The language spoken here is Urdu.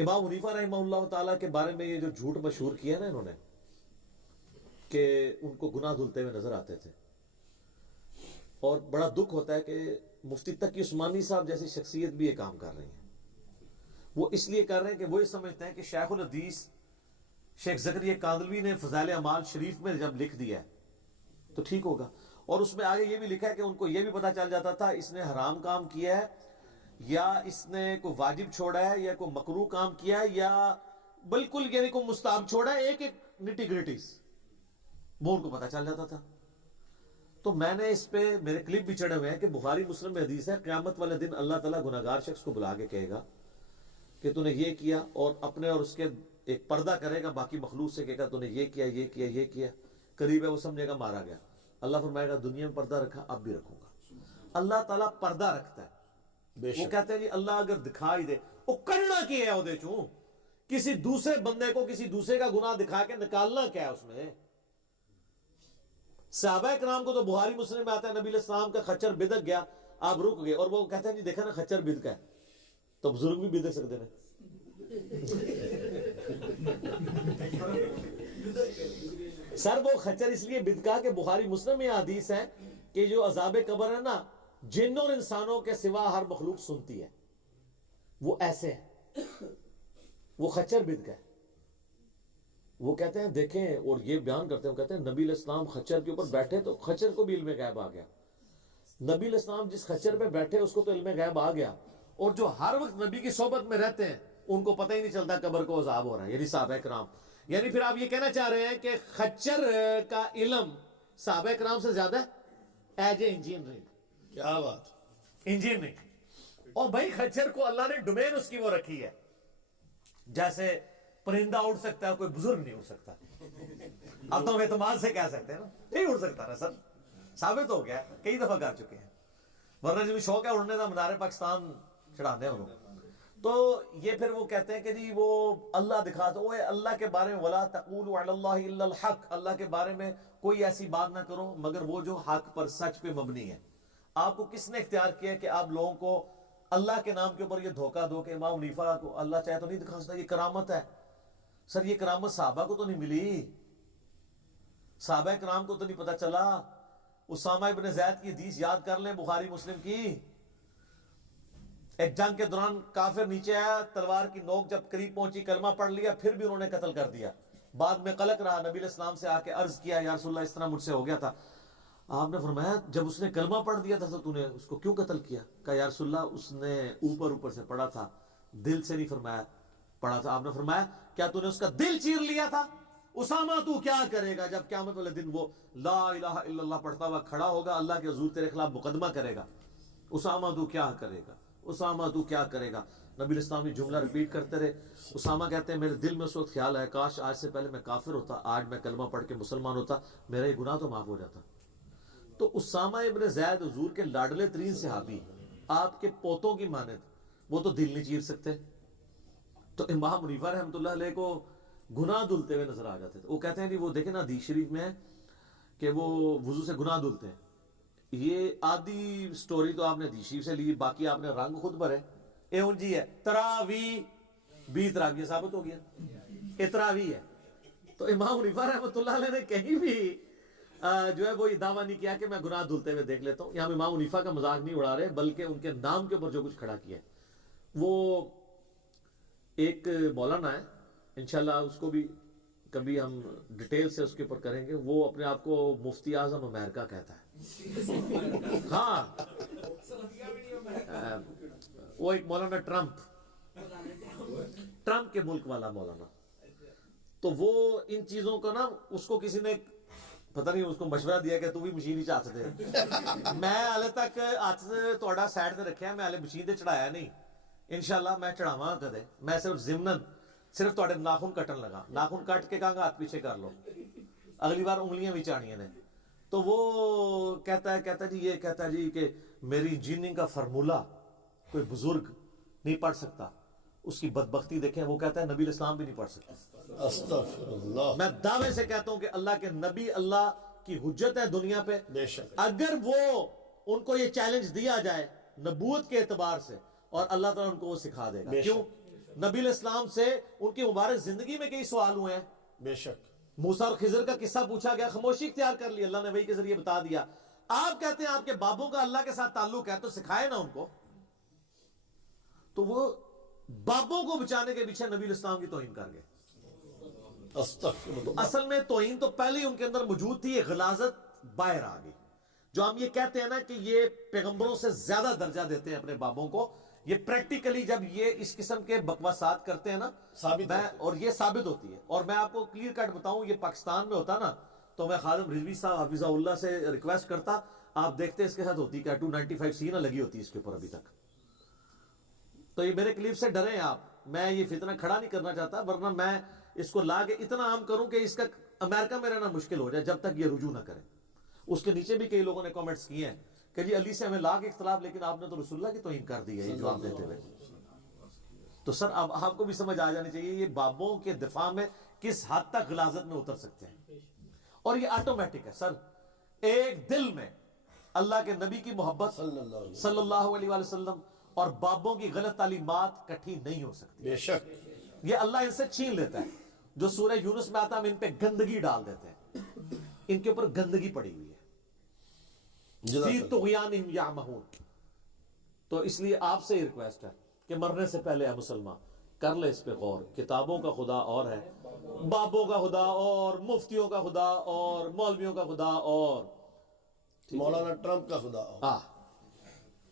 امام حنیفہ رحمہ اللہ تعالیٰ کے بارے میں یہ جو جھوٹ مشہور کیا نا انہوں نے کہ ان کو گناہ دھلتے ہوئے نظر آتے تھے، اور بڑا دکھ ہوتا ہے کہ مفتی تقی عثمانی صاحب جیسی شخصیت بھی یہ کام کر رہی ہیں۔ وہ اس لیے کر رہے ہیں کہ وہ یہ سمجھتے ہیں کہ شیخ الحدیث شیخ زکریا کاندلوی نے فضائل اعمال شریف میں جب لکھ دیا ہے تو ٹھیک ہوگا، اور اس میں آگے یہ بھی لکھا ہے کہ ان کو یہ بھی پتا چل جاتا تھا اس نے حرام کام کیا ہے یا اس نے کوئی واجب چھوڑا ہے یا کوئی مکروہ کام کیا ہے یا بالکل یعنی کوئی مستحب چھوڑا ہے، ایک ایک نٹی گریٹیز وہ ان کو پتا چل جاتا تھا۔ تو میں نے اس پہ میرے کلپ بھی چڑھے ہوئے ہیں کہ بخاری مسلم میں حدیث ہے قیامت والے دن اللہ تعالیٰ گناہگار شخص کو بلا کے کہے گا کہ تو نے یہ کیا، اور اپنے اور اس کے ایک پردہ کرے گا باقی مخلوق سے، کہے گا تو نے یہ کیا یہ کیا یہ کیا، قریب ہے وہ سمجھے گا مارا گیا۔ اللہ فرمائے گا دنیا میں پردہ رکھا اب بھی رکھوں گا۔ اللہ تعالیٰ پردہ رکھتا ہے، وہ کہتے ہیں جی اللہ اگر دکھائی دے وہ کرنا کیا ہے وہ چوں کسی دوسرے بندے کو کسی دوسرے کا گناہ دکھا کے نکالنا کیا ہے اس میں۔ صحابہ کرام کو تو بخاری مسلم میں آتا ہے نبی علیہ السلام کا خچر بدک گیا، آپ رک گئے، اور وہ کہتے ہیں جی دیکھا نا خچر بدکا ہے، تو بزرگ بھی بدک سکتے ہیں۔ سر وہ خچر اس لیے بدکا کہ بخاری مسلم میں حدیث ہے کہ جو عذاب قبر ہے نا جن اور انسانوں کے سوا ہر مخلوق سنتی ہے، وہ ایسے ہے، وہ خچر بدکا ہے۔ وہ کہتے ہیں دیکھیں، اور یہ بیان کرتے ہیں، وہ کہتے ہیں نبی علیہ السلام خچر کے اوپر بیٹھے تو خچر کو بھی علم غیب آ گیا، نبی علیہ السلام جس خچر پہ بیٹھے اس کو تو علم غیب آ گیا، اور جو ہر وقت نبی کی صحبت میں رہتے ہیں ان کو پتہ ہی نہیں چلتا قبر کو عذاب ہو رہا ہے، یعنی صحابہ کرام۔ یعنی پھر آپ یہ کہنا چاہ رہے ہیں کہ خچر کا علم صحابہ کرام سے زیادہ ہے؟ ایج انجینئرنگ، کیا بات، انجینئرنگ۔ اور بھائی خچر کو اللہ نے ڈومین اس کی وہ رکھی ہے، جیسے پرندہ اڑ سکتا ہے کوئی بزرگ نہیں اڑ سکتا۔ اب تو ہم اعتماد سے کہہ سکتے ہیں نا نہیں اڑ سکتا نا سر، ثابت ہو گیا، کئی دفعہ کر چکے ہیں، ورنہ جو شوق ہے اڑنے کا مدار پاکستان چڑھانے ہیں انہوں۔ تو یہ پھر وہ کہتے ہیں کہ جی وہ اللہ دکھاتا، وہ اللہ کے بارے میں وَلَا تَقُولُوا عَلَى اللَّهِ إِلَّا الْحَقِّ، اللہ کے بارے میں کوئی ایسی بات نہ کرو مگر وہ جو حق پر سچ پہ مبنی ہے۔ آپ کو کس نے اختیار کیا کہ آپ لوگوں کو اللہ کے نام کے اوپر یہ دھوکہ دو کہ امام حنیفہ کو اللہ چاہے تو نہیں دکھا سکتا، یہ کرامت ہے۔ سر یہ کرامت صحابہ کو تو نہیں ملی، صحابہ کرام کو تو نہیں پتا چلا۔ اسامہ ابن زید کی حدیث یاد کر لیں بخاری مسلم کی، ایک جنگ کے دوران کافر نیچے آیا، تلوار کی نوک جب قریب پہنچی کلمہ پڑھ لیا، پھر بھی انہوں نے قتل کر دیا۔ بعد میں قلق رہا، نبی علیہ السلام سے آ کے عرض کیا یا رسول اللہ اس طرح مجھ سے ہو گیا تھا۔ آپ نے فرمایا جب اس نے کلمہ پڑھ دیا تھا تو تو نے اس کو کیوں قتل کیا؟ کہا یا رسول اللہ اس نے اوپر سے پڑھا تھا، دل سے نہیں فرمایا پڑھا تھا۔ آپ نے فرمایا کیا تو نے اس کا دل چیر لیا تھا؟ اسامہ تو کیا کرے گا جب قیامت والے دن وہ لا الہ الا اللہ پڑھتا ہوا کھڑا ہوگا، اللہ کے حضور تیرے خلاف مقدمہ کرے گا، اسامہ تو کیا کرے گا، اسامہ تو کیا کرے گا۔ نبی علیہ السلام یہ جملہ ریپیٹ کرتے رہے۔ اسامہ کہتے ہیں میرے دل میں اس وقت خیال ہے کاش آج سے پہلے میں کافر ہوتا، آج میں کلمہ پڑھ کے مسلمان ہوتا، میرا یہ گناہ تو معاف ہو جاتا۔ تو اسامہ ابن زید حضور کے لاڈلے ترین صحابی، آپ کے پوتوں کی مانند، وہ تو دل نہیں چیر سکتے۔ تو امام حنیفہ رحمۃ اللہ علیہ کو گناہ دھلتے ہوئے نظر آ جاتے تھے۔ وہ کہتے ہیں جی وہ دیکھیں نا حدیث شریف میں ہے کہ وہ وضو سے گناہ دھلتے ہیں۔ یہ آدھی سٹوری تو آپ نے حدیث شریف سے لی، باقی آپ نے رنگ خود بھرے۔ اے ان جی ہے تراوی بھی تراوی ثابت ہو گیا، اتراوی ہے۔ تو امام حنیفہ رحمۃ اللہ علیہ نے کہیں بھی جو ہے وہ یہ دعویٰ نہیں کیا کہ میں گناہ دھلتے ہوئے دیکھ لیتا ہوں۔ یہاں امام حنیفہ کا مذاق نہیں اڑا رہے، بلکہ ان کے نام کے اوپر جو کچھ کھڑا کیا ہے۔ وہ ایک مولانا ہے، انشاءاللہ اس کو بھی کبھی ہم ڈیٹیل سے اس کے اوپر کریں گے، وہ اپنے آپ کو مفتی اعظم امریکہ کہتا ہے۔ ہاں وہ ایک مولانا ٹرمپ کے ملک والا مولانا، تو وہ ان چیزوں کا نا اس کو کسی نے پتہ نہیں اس کو مشورہ دیا کہ تو بھی مشین ہی چاہ سکتے۔ میں ہلے تک ہاتھ تھوڑا سائڈ سے رکھیا، میں ہلے مشین سے چڑھایا نہیں، انشاءاللہ میں چڑھاواں کدے، میں صرف ضمناً صرف تھوڑے ناخن کٹن لگا، ناخن کٹ کے کہاں گا ہاتھ پیچھے کر لو، اگلی بار انگلیاں بھی چاڑیاں نے۔ تو وہ کہتا ہے جی یہ کہتا ہے جی کہ میری انجینئرنگ کا فارمولہ کوئی بزرگ نہیں پڑھ سکتا، اس کی بدبختی دیکھیں، وہ کہتا ہے نبی علیہ السلام بھی نہیں پڑھ سکتے۔ استغفر اللہ۔ میں دعوے سے کہتا ہوں کہ اللہ کے نبی اللہ کی حجت ہے دنیا پہ، بے شک۔ اگر وہ ان کو یہ چیلنج دیا جائے نبوت کے اعتبار سے، اور اللہ تعالیٰ ان کو وہ سکھا دے گا۔ بے شک۔ کیوں؟ نبی علیہ السلام سے ان کی مبارک زندگی میں کئی سوال ہوئے ہیں. بے شک. موسیٰ اور خضر کا قصہ پوچھا گیا, خاموشی اختیار کر لی, اللہ نے وحی کے ذریعے بتا دیا. آپ کہتے ہیں آپ کے بابوں کا اللہ کے ساتھ تعلق ہے, تو سکھائے نا ان کو. تو وہ بابوں کو بچانے کے پیچھے نبی علیہ السلام کی توہین کر گئے. استغفر اللہ. اصل میں توہین تو پہلے ہی ان کے اندر موجود تھی, یہ غلاظت باہر آ گئی. جو ہم یہ کہتے ہیں نا کہ یہ پیغمبروں سے زیادہ درجہ دیتے ہیں اپنے بابوں کو, یہ پریکٹیکلی جب یہ اس قسم کے بکواسات کرتے ہیں نا, اور یہ ثابت ہوتی ہے. اور میں آپ کو کلیئر کٹ بتاؤں, یہ پاکستان میں ہوتا نا تو میں خادم رضوی صاحب حفظہ اللہ سے ریکویسٹ کرتا, آپ دیکھتے اس کے ساتھ ہوتی کیا 295C نہ لگی ہوتی اس کے اوپر ابھی تک. تو یہ میرے کلپ سے ڈرے ہیں آپ, میں یہ فتنہ کھڑا نہیں کرنا چاہتا, ورنہ میں اس کو لا کے اتنا عام کروں کہ اس کا امریکہ میں رہنا مشکل ہو جائے جب تک یہ رجوع نہ کرے. اس کے نیچے بھی کئی لوگوں نے کامنٹس کیے ہیں کہ جی علی سے ہمیں لاکھ اختلاف, لیکن آپ نے تو رسول اللہ کی توہین کر دی ہے یہ جواب دیتے ہوئے. تو سر اب آپ کو بھی سمجھ آ جانی چاہیے یہ بابوں کے دفاع میں کس حد تک غلاظت میں اتر سکتے ہیں. اور یہ آٹومیٹک ہے سر, ایک دل میں اللہ کے نبی کی محبت صلی اللہ علیہ وآلہ وسلم اور بابوں کی غلط تعلیمات کٹھی نہیں ہو سکتی. بے شک. یہ اللہ ان سے چھین لیتا ہے. جو سورہ یونس میں آتا ہے ہم ان پہ گندگی ڈال دیتے ہیں, ان کے اوپر گندگی پڑی ہوئی ہے. فی طغیانہم یعمہون. تو اس لیے آپ سے یہ ریکویسٹ ہے کہ مرنے سے پہلے اے مسلمان کر لے اس پہ غور. کتابوں کا خدا اور ہے, بابوں کا خدا اور, مفتیوں کا خدا اور, مولویوں کا خدا اور, مولانا ٹرمپ کا خدا.